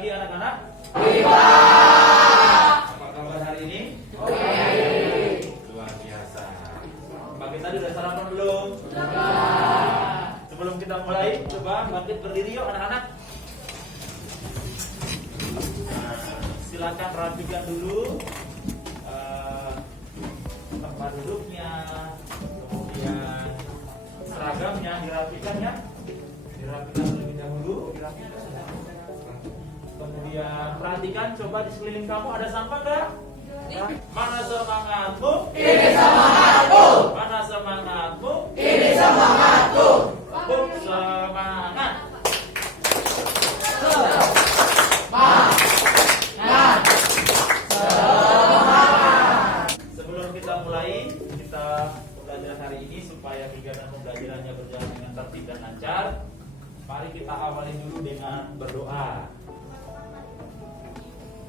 pagi anak-anak. Apa kabar hari ini? Luar biasa. Pagi tadi udah sarapan belum? Sebelum kita mulai, coba bangkit berdiri yuk anak-anak. Silakan rapikan dulu tempat duduknya, kemudian seragamnya dirapikan ya. Dirapikan terlebih dahulu. Kemudian perhatikan, coba di sekeliling kamu ada sampah nggak? Mana semangatmu? Ini semangatku. Mana semangatmu? Ini semangatku. Semangat. Sebelum kita mulai, kita pembelajaran hari ini supaya kegiatan pembelajarannya berjalan dengan tertib dan lancar. Mari kita awali dulu dengan berdoa.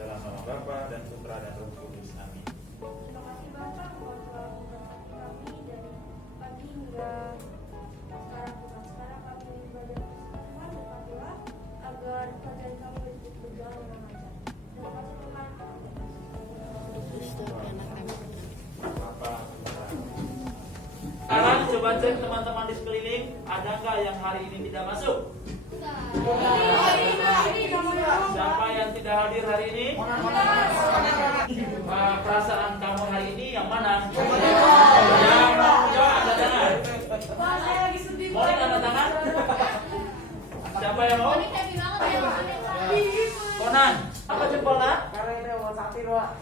Dalam nama Bapa dan Putra dan Roh Kudus. Amin. Terima kasih Bapak buat telah memberkati kami dari pagi hingga sekarang Tuhan. Sekarang kami ingin belajar bersama Tuhan, berkatilah agar pelajaran kami berjalan dengan lancar. Terima kasih Tuhan. Sekarang coba cek teman-teman di sekeliling, ada nggak yang hari ini tidak masuk? Siapa yang tidak hadir hari ini? Perasaan kamu hari ini yang mana? Yang coba angkat tangan. Saya lagi sedih. Mau angkat tangan? Siapa yang mau? Konan, apa jempolnya? Karena ini mau sakti doa.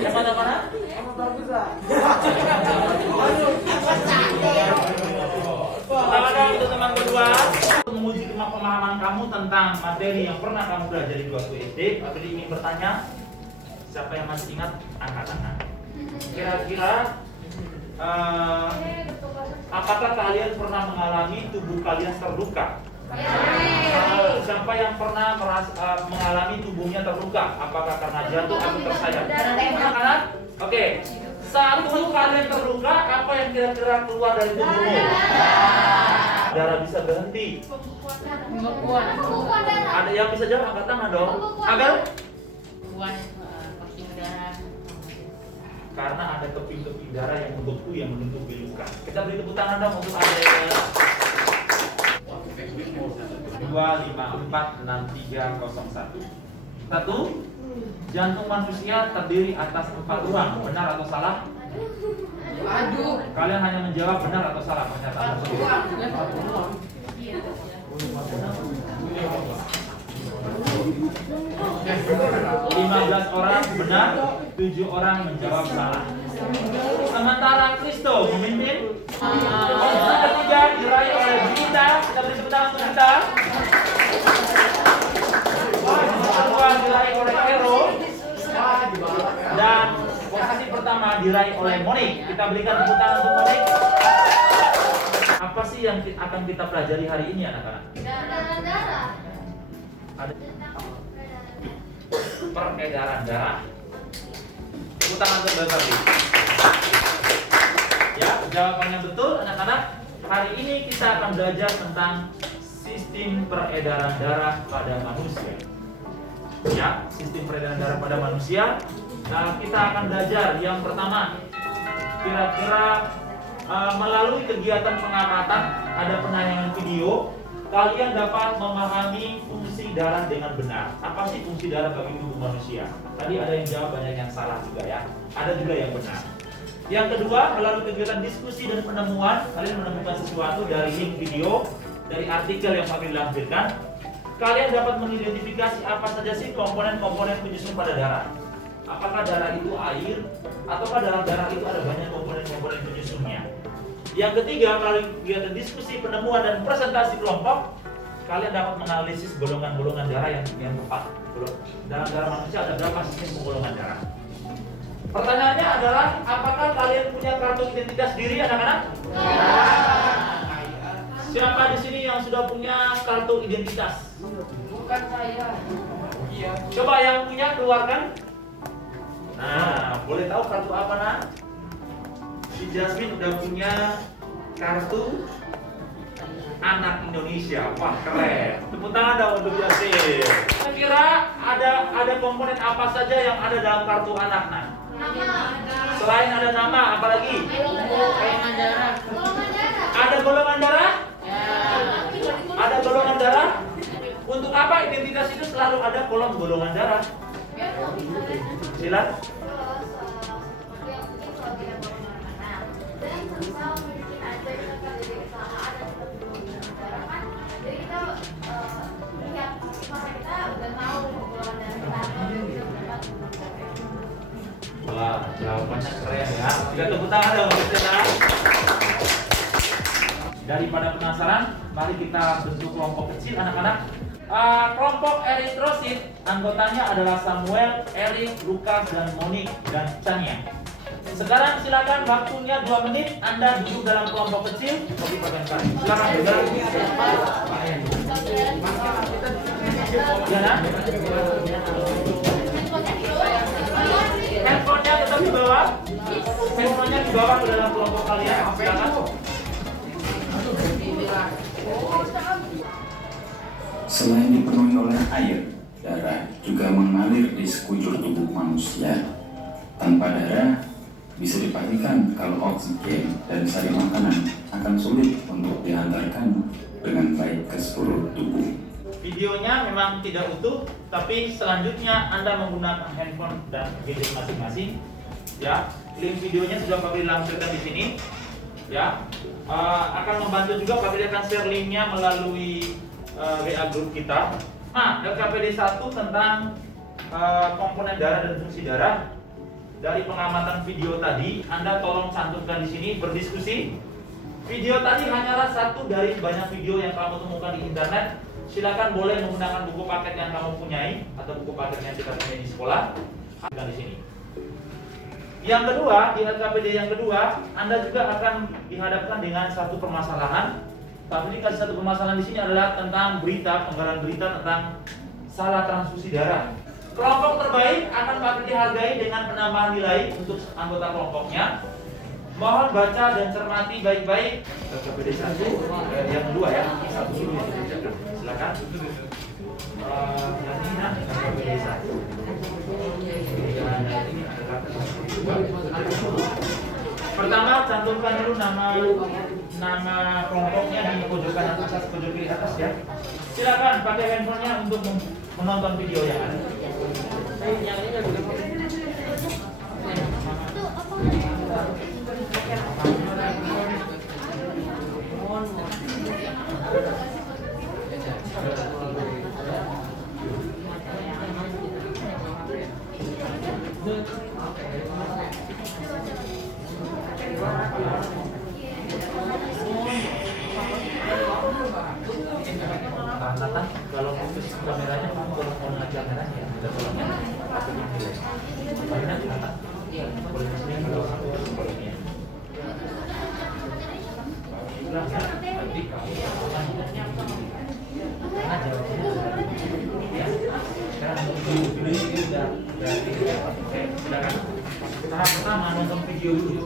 Yang mana? Kamu bagus lah. Pertama dong untuk teman kedua, menguji pemahaman kamu tentang materi yang pernah kamu belajar di waktu SD. Tapi ingin bertanya, siapa yang masih ingat angkat tangan? Kira-kira apakah kalian pernah mengalami tubuh kalian terluka? Siapa yang pernah mengalami tubuhnya terluka? Apakah karena jatuh atau tersayat? Anak-anak? Oke. Saat tubuh kalian terluka, apa yang kira-kira keluar dari tubuhmu? Darah bisa berhenti. Ada yang bisa jawab, angkat tangan dong. Abel? Karena ada keping-keping darah yang membeku yang menutupi luka. Kita beri tepuk tangan dong untuk Adel. 2546301. 1. Jantung manusia terdiri atas 4 ruang. Benar atau salah? Aduh. Kalian hanya menjawab benar atau salah pernyataan tersebut. 15 orang benar, 7 orang menjawab salah. Sementara Kristo memimpin. Posisi ketiga diraih oleh Gita. Kita beri tepuk tangan untuk Gita. Posisi kedua diraih oleh Hero. Dan posisi pertama diraih oleh Monik. Kita berikan tepuk tangan untuk Monik. Apa sih yang akan kita pelajari hari ini anak-anak? Ada peredaran darah. Tepuk tangan untuk Bapak Ibu. Ya, jawabannya betul anak-anak. Hari ini kita akan belajar tentang sistem peredaran darah pada manusia. Ya, sistem peredaran darah pada manusia. Nah, kita akan belajar yang pertama. Kira-kira melalui kegiatan pengamatan, ada penayangan video, kalian dapat memahami fungsi darah dengan benar. Apa sih fungsi darah bagi tubuh manusia? Tadi ada yang jawab, banyak yang salah juga ya. Ada juga yang benar. Yang kedua, melalui kegiatan diskusi dan penemuan, kalian menemukan sesuatu dari link video, dari artikel yang kami lampirkan. Kalian dapat mengidentifikasi apa saja sih komponen-komponen penyusun pada darah. Apakah darah itu air, ataukah dalam darah itu ada banyak komponen-komponen penyusunnya. Yang ketiga, melalui kegiatan diskusi, penemuan, dan presentasi kelompok, kalian dapat menganalisis golongan-golongan darah yang tepat. Dalam darah manusia ada berapa sistem golongan darah? Pertanyaannya adalah, apakah kalian punya kartu identitas diri, anak-anak? Siapa di sini yang sudah punya kartu identitas? Bukan saya. Iya. Coba yang punya keluarkan. Nah, boleh tahu kartu apa, nak? Si Jasmine udah punya kartu anak Indonesia. Wah, keren. Tepuk tangan dong untuk Yasin. Kira-kira ada komponen apa saja yang ada dalam kartu anak? Nah, selain ada nama, apalagi? Golongan darah. Ada golongan darah? Ada golongan darah? Untuk apa identitas itu selalu ada kolom golongan darah? Silakan. Wah, jawabannya keren ya. Kita tepuk tangan dong, Ustaz. Daripada penasaran, mari kita bentuk kelompok kecil anak-anak. Kelompok eritrosit, anggotanya adalah Samuel, Eric, Lukas, dan Monik, dan Chania. Sekarang silakan waktunya 2 menit. Anda duduk dalam kelompok kecil. Bagi perkenalkan. Silakan belajar. Ya, nah? Handphonenya tetap di bawah. Handphonenya di bawah ke dalam kelompok kalian. Silakan. Selain dipenuhi oleh air, darah juga mengalir di sekujur tubuh manusia. Tanpa darah, bisa dipastikan kalau oksigen dan sari makanan akan sulit untuk diantarkan dengan baik ke seluruh tubuh. Videonya memang tidak utuh, tapi selanjutnya Anda menggunakan handphone dan gadget masing-masing. Ya, link videonya sudah Pak langsungkan di sini. Ya, akan membantu juga Pak akan share linknya melalui WA grup kita. Nah, LKPD 1 tentang komponen darah dan fungsi darah. Dari pengamatan video tadi, Anda tolong cantumkan di sini berdiskusi. Video tadi hanyalah satu dari banyak video yang kamu temukan di internet. Silakan boleh menggunakan buku paket yang kamu punyai atau buku paket yang kita punya di sekolah. Di sini. Yang kedua, di LKPD yang kedua, Anda juga akan dihadapkan dengan satu permasalahan. Tapi kasih satu permasalahan di sini adalah tentang berita, penggalan berita tentang salah transfusi darah. Kelompok terbaik akan Pak dihargai dengan penambahan nilai untuk anggota kelompoknya. Mohon baca dan cermati baik-baik LKPD 1 yang kedua ya. Satu dulu yang dibacakan. Silakan. Yang ini LKPD 1. Dan ini adalah pertama, cantumkan dulu nama kelompoknya di pojokan atas, pojok kiri atas ya. Silakan pakai handphonenya untuk menonton video yang ada. Nathan, kalau fokus kameranya kamu kalau mau ngajar kameranya ya, kita tolong ya. Pakai nilai. Banyak Nathan. Boleh kesini kalau aku boleh ini. Ulang ya. Nanti kamu akan ngajar. Ya. Sekarang video ini sudah berarti oke, silakan. Tahap pertama nonton video dulu.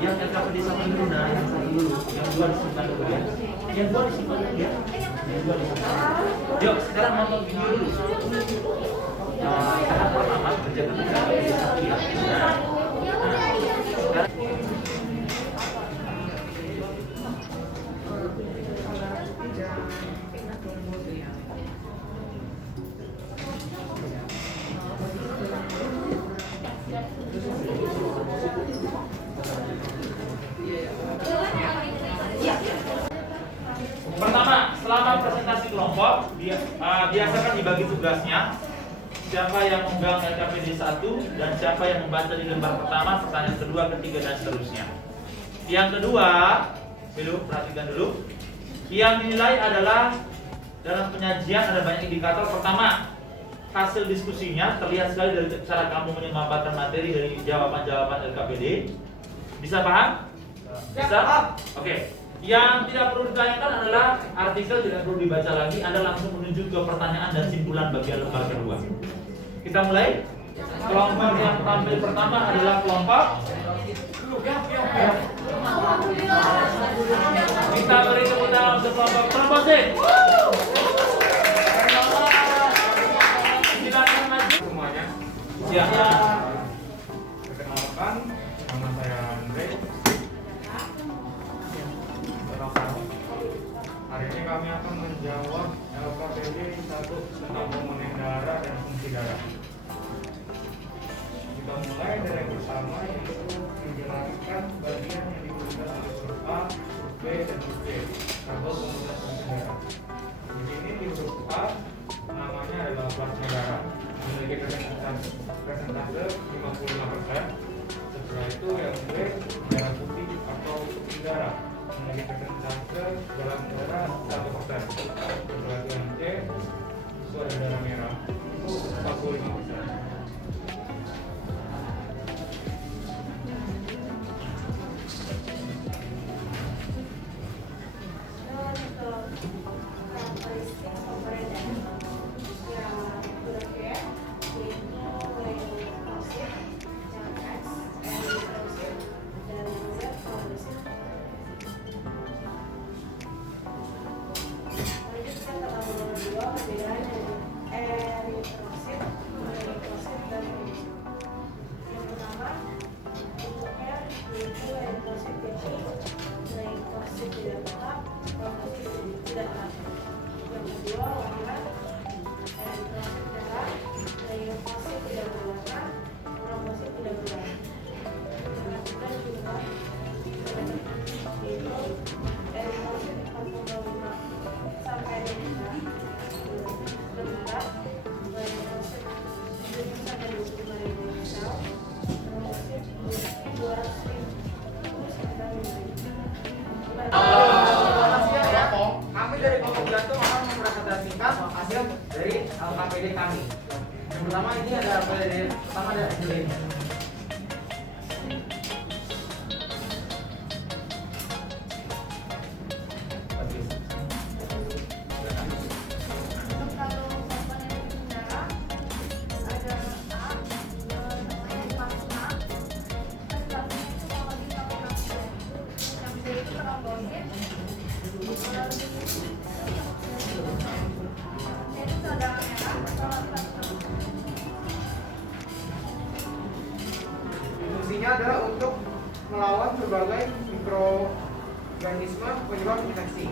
Yang LKPD 1 dulu, nah yang satu dulu, yang dua disimpan dulu ya. Yang dua disimpan dulu ya. Yuk, sekarang nonton video dulu. Tahap pertama kerjakan LKPD 1 ya. Pertama, selama presentasi kelompok, biasakan dibagi tugasnya. Siapa yang memegang LKPD 1 dan siapa yang membaca di lembar pertama, pertanyaan kedua, ketiga, dan seterusnya. Yang kedua, perhatikan dulu. Yang dinilai adalah dalam penyajian ada banyak indikator. Pertama, hasil diskusinya terlihat sekali dari cara kamu menyamakan materi dari jawaban-jawaban LKPD. Bisa paham? Bisa? Oke. Yang tidak perlu ditanyakan adalah artikel tidak perlu dibaca lagi. Anda langsung menuju ke pertanyaan dan simpulan bagian lembar kedua. Kita mulai. Kelompok yang tampil pertama adalah kelompok. Kita beri tepuk tangan untuk kelompok trombosit. Silakan maju semuanya. silakan. Perkenalkan, nama saya Andre. Hari ini kami akan menjawab LKPD 1 tentang komponen darah dan fungsi darah. Kita mulai dari yang pertama, yaitu menjelaskan bagian yang digunakan oleh huruf A, huruf B, dan huruf C atau komunitas fungsi darah. Di sini di huruf A namanya adalah plasma darah, memiliki persentase 55%. Setelah itu yang B, darah putih atau putih darah, memiliki persentase dalam darah 1%. Setelah itu yang C, itu ada darah merah, itu 45%. Karakteristik komponen darah yang bergerak yaitu leukosit, yang X, eritrosit, dan Z trombosit. Lanjut kita ke tabel nomor 2, perbedaan dari eritrosit, leukosit, dan trombosit. Yang pertama, bentuknya yaitu eritrosit kecil, leukosit tidak tetap, trombosit tidak tetap. Yang kedua, warna eritrosit darah, leukosit tidak berwarna, trombosit tidak berwarna. Yang ketiga jumlah yaitu eritrosit 45 sampai 25. Keempat, leukosit 7 sampai 25.000 sel, trombosit 200.000 sampai 5.000. Kami dari kelompok jantung akan mempresentasikan hasil dari LKPD kami. Yang pertama ini ada LKPD pertama ada ini. Untuk satu komponen darah ada A, namanya plasma. Plasma itu kalau kita pakai yang B itu trombosit. Itu darah merah. Kalau plasma Fungsinya adalah untuk melawan berbagai mikroorganisme penyebab infeksi.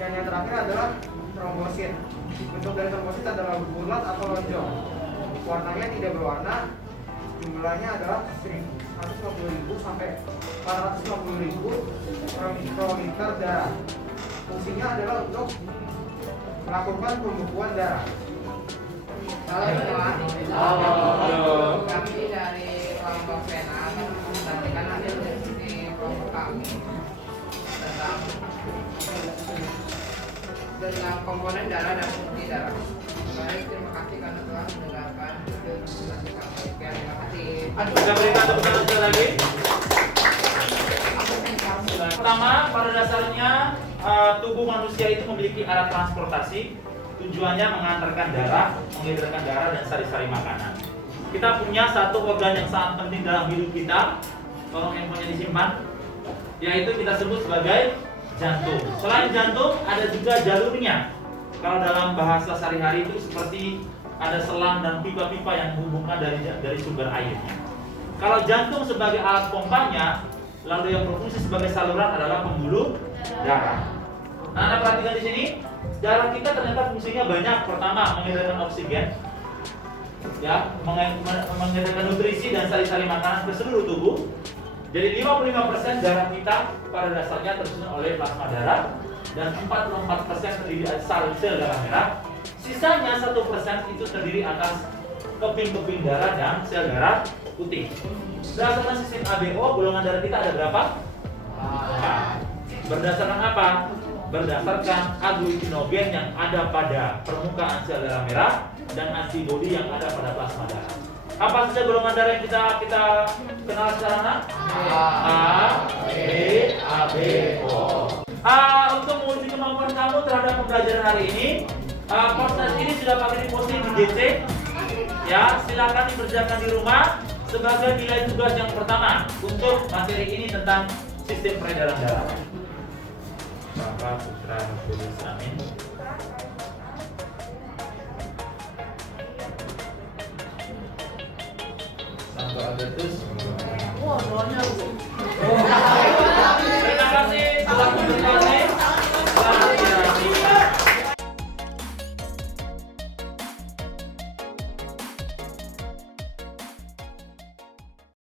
Dan yang terakhir adalah trombosit. Bentuk dari trombosit adalah bulat atau lonjong. Warnanya tidak berwarna. Jumlahnya adalah 150.000 sampai 450.000 mikroliter darah. Fungsinya adalah untuk melakukan pembekuan darah. Halo semua. Kami dari kelompok PNA akan mempresentasikan hasil diskusi kelompok kami tentang komponen darah dan fungsi darah. Baik, terima kasih karena telah mendengarkan video presentasi kami. Sekian, terima kasih. Kita berikan tepuk tangan sekali lagi. Pertama, pada dasarnya tubuh manusia itu memiliki alat transportasi. Tujuannya mengantarkan darah, mengedarkan darah dan sari-sari makanan. Kita punya satu organ yang sangat penting dalam hidup kita. Tolong handphonenya disimpan. Yaitu kita sebut sebagai jantung. Selain jantung, ada juga jalurnya. Kalau dalam bahasa sehari-hari itu seperti ada selang dan pipa-pipa yang menghubungkan dari sumber airnya. Kalau jantung sebagai alat pompanya, lalu yang berfungsi sebagai saluran adalah pembuluh darah. Nah, Anda perhatikan di sini, darah kita ternyata fungsinya banyak. Pertama, mengedarkan oksigen, ya, mengedarkan nutrisi dan sari-sari makanan ke seluruh tubuh. Jadi 55% darah kita pada dasarnya tersusun oleh plasma darah dan 44% terdiri atas sel darah merah. Sisanya 1% itu terdiri atas keping-keping darah dan sel darah putih. Berdasarkan sistem ABO, golongan darah kita ada berapa? 4. Berdasarkan apa? Berdasarkan agglutinogen yang ada pada permukaan sel darah merah dan antibodi yang ada pada plasma darah. Apa saja golongan darah yang kita kenal secara anak? A, B, AB, O. Untuk menguji kemampuan kamu terhadap pembelajaran hari ini, proses ini sudah pakai di posisi di DC. Ya, silakan dikerjakan di rumah sebagai nilai tugas yang pertama untuk materi ini tentang sistem peredaran darah. Bapa, Putra, Roh Kudus. Amin. Santo Albertus. Wah, doanya